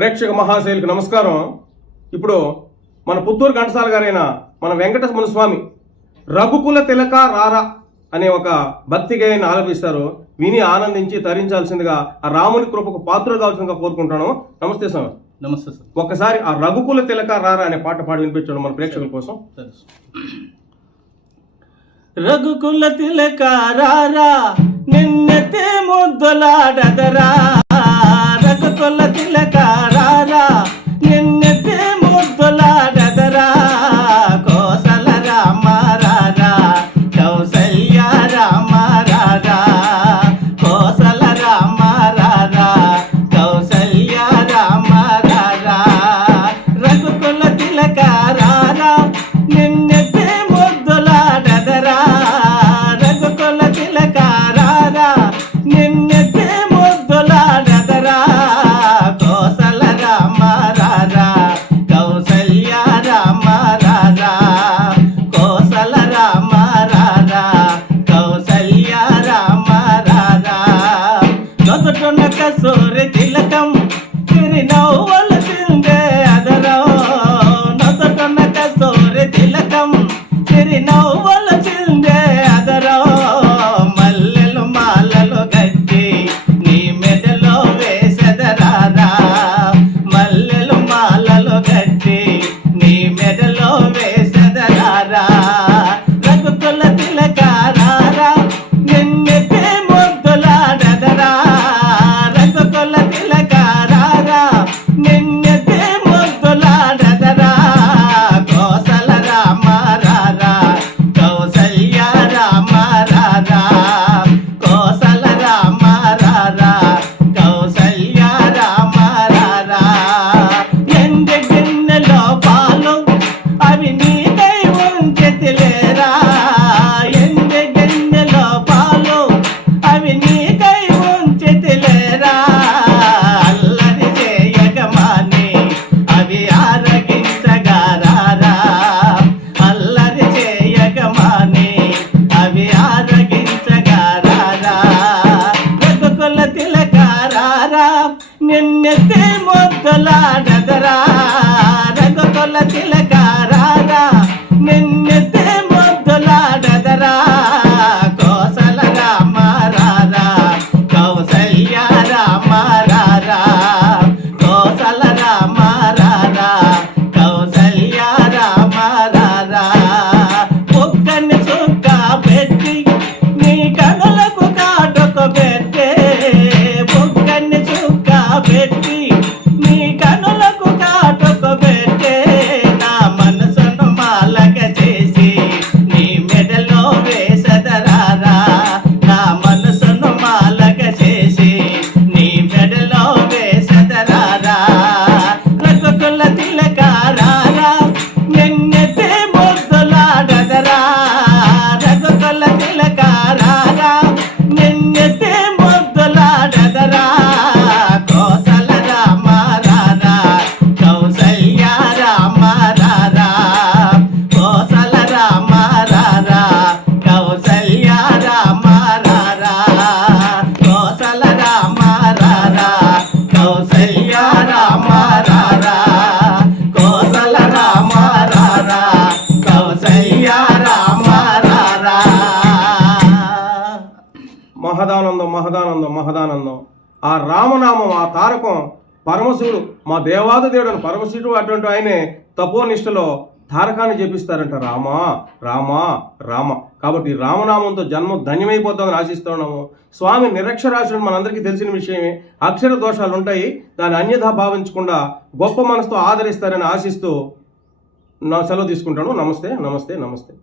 ప్రేక్షక మహాశైలికి నమస్కారం. ఇప్పుడు మన పుత్తూరు ఘంటసాల గారైన మన వెంకటరమణ స్వామి రఘుకుల తిలక రారా అనే ఒక భక్తి గేయాన్ని ఆలపిస్తారు. విని ఆనందించి తరించాల్సిందిగా ఆ రాముని కృపకు పాత్రలు కావాల్సిందిగా కోరుకుంటాను నమస్తే స్వామి. నమస్తే సార్. ఒక్కసారి ఆ రఘుకుల తిలక రారా అనే పాట పాడి వినిపించడం మన ప్రేక్షకుల కోసం. రఘుకుల తిలకారారా నిన్నెతే ముద్దులాడదరా. రఘుకుల తిలకారారా parar. నిన్నెత్తే మొద్దలాడదరా కొల్ల తిలకారారా రఘుకుల మహదానందం మహదానందం మహదానందం. ఆ రామనామం ఆ తారకం పరమశివుడు మా దేవాది దేవుడు అని పరమశివుడు అటువంటి ఆయనే తపోనిష్టలో తారకాన్ని జపిస్తారంట. రామా రామా రామ. కాబట్టి రామనామంతో జన్మం ధన్యమైపోతుందని ఆశిస్తున్నాము స్వామి నిరక్షరాశుడు మనందరికీ తెలిసిన విషయమే. అక్షర దోషాలు ఉంటాయి. దాన్ని అన్యథా భావించకుండా గొప్ప మనసుతో ఆదరిస్తారని ఆశిస్తూ నా సెలవు తీసుకుంటాను. నమస్తే నమస్తే నమస్తే.